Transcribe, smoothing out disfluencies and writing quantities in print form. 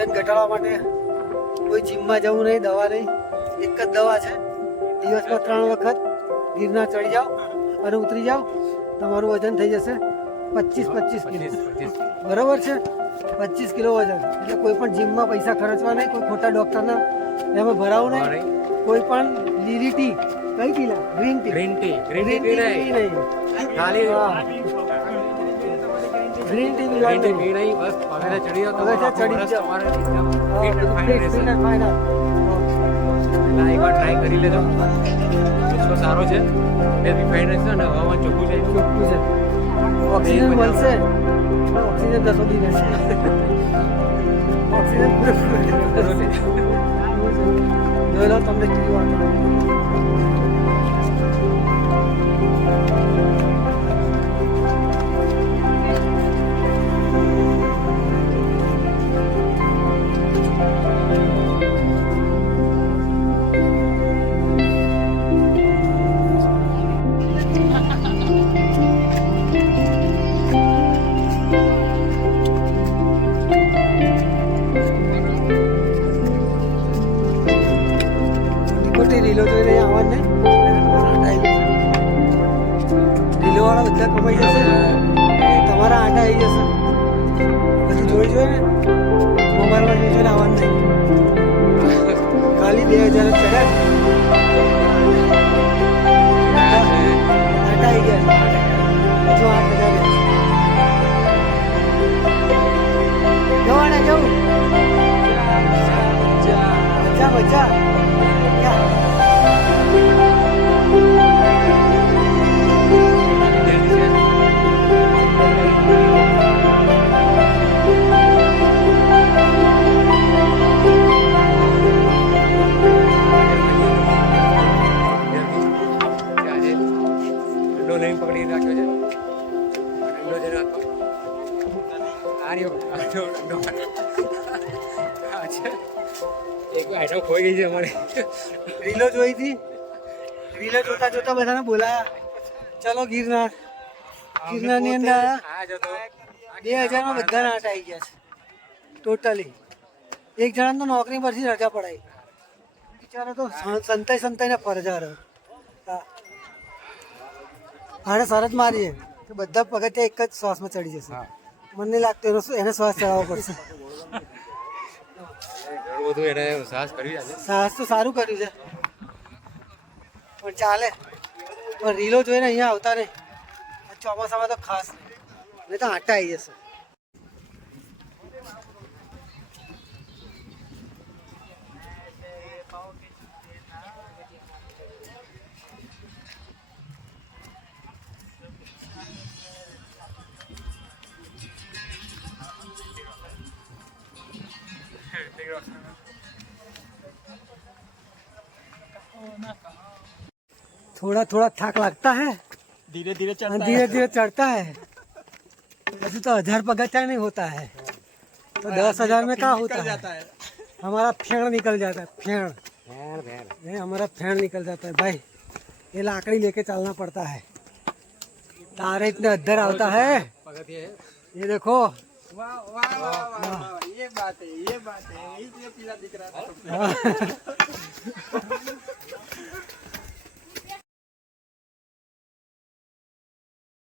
વજન ઘટાડવા માટે કોઈ જીમમાં જવું નહીં, દવા નહીં, એક જ દવા છે, દિવસમાં 3 વખત ગિરનાર ચડી જાઓ અને ઉતરી જાઓ, તમારું વજન થઈ જશે 25 કિલો. બરાબર છે? 25 કિલો વજન. એટલે કોઈ પણ જીમમાં પૈસા ખર્ચવા નહીં, કોઈ ખોટા ડૉક્ટરના એમાં ભરાવું નહીં, કોઈ પણ લીલી ટી, કઈ પીલા? ગ્રીન ટી નહીં, ખાલી ગ્રીન ટી પીવાની નહીં. બસ પગથિયા ચડી જાઓ, પગથિયા ચડી જાઓ. ફાઇનલ. એકવાર ટ્રાય કરી લેજો, રસ્તો સારો છે, રિફાઇન રહેશે અને હવામાન ચોખ્ખું છે. ઓક્સિજન મળશે, ઓક્સિજન જતો બી રહેશે. ઓક્સિજન પૂરેપૂરો જોઈ લો તમને કેવી વાત. રીલો જોઈને આવવાનું નહીં, રીલો વાળા બધા કમાઈ જશે, તમારા આટા આવી જશે. પછી જોઈ જોઈએ ને મોબાઈલમાં જોઈ જોઈને આવવાનું નહીં. ખાલી 2000 ચડ્યા, આટા આવી ગયા, હજુ 8000 જવાના જવું. મજા મજા. પકડી રાખ્યો છે, એક આઈટમ ખોઈ ગઈ છે અમારી. રીલો જોઈ હતી, રીલો જોતા જોતા બધાને બોલાયા, ચલો ગિરનાર. ગિરનારની અંદર 2000માં બધાના આટા આવી ગયા છે ટોટલી. એક જણા તો નોકરી પરથી રજા પડાવી, બિચારો તો સંતાઈને ફરજા રહ્યો. આને શરત મારીએ કે બધા પગથિયા એક જ શ્વાસમાં ચડી જશે. મને નહીં લાગતું એને શ્વાસ ચડાવવો પડશે. ઘણું બધું એને સાહસ કર્યું છે. સાહસ તો સારું કર્યું છે, પણ ચાલે. પણ રીલો જોઈને અહીંયા આવતા નહીં, ચોમાસામાં તો ખાસ, નહીં તો આટા આવી જશે. थोड़ा थोड़ा थक लगता है, धीरे धीरे धीरे धीरे चढ़ता है. वैसे तो 1000 पगथिया नहीं होता है, तो 10,000 में क्या होता है. हमारा फेड़ निकल जाता है, फेड़ हमारा फेड़ निकल जाता है भाई. ये लाकड़ी लेके चलना पड़ता है. तारे इतने अद्धर आता है, ये देखो. ये बात है, ये बात है, इसलिए पीला दिख रहा था.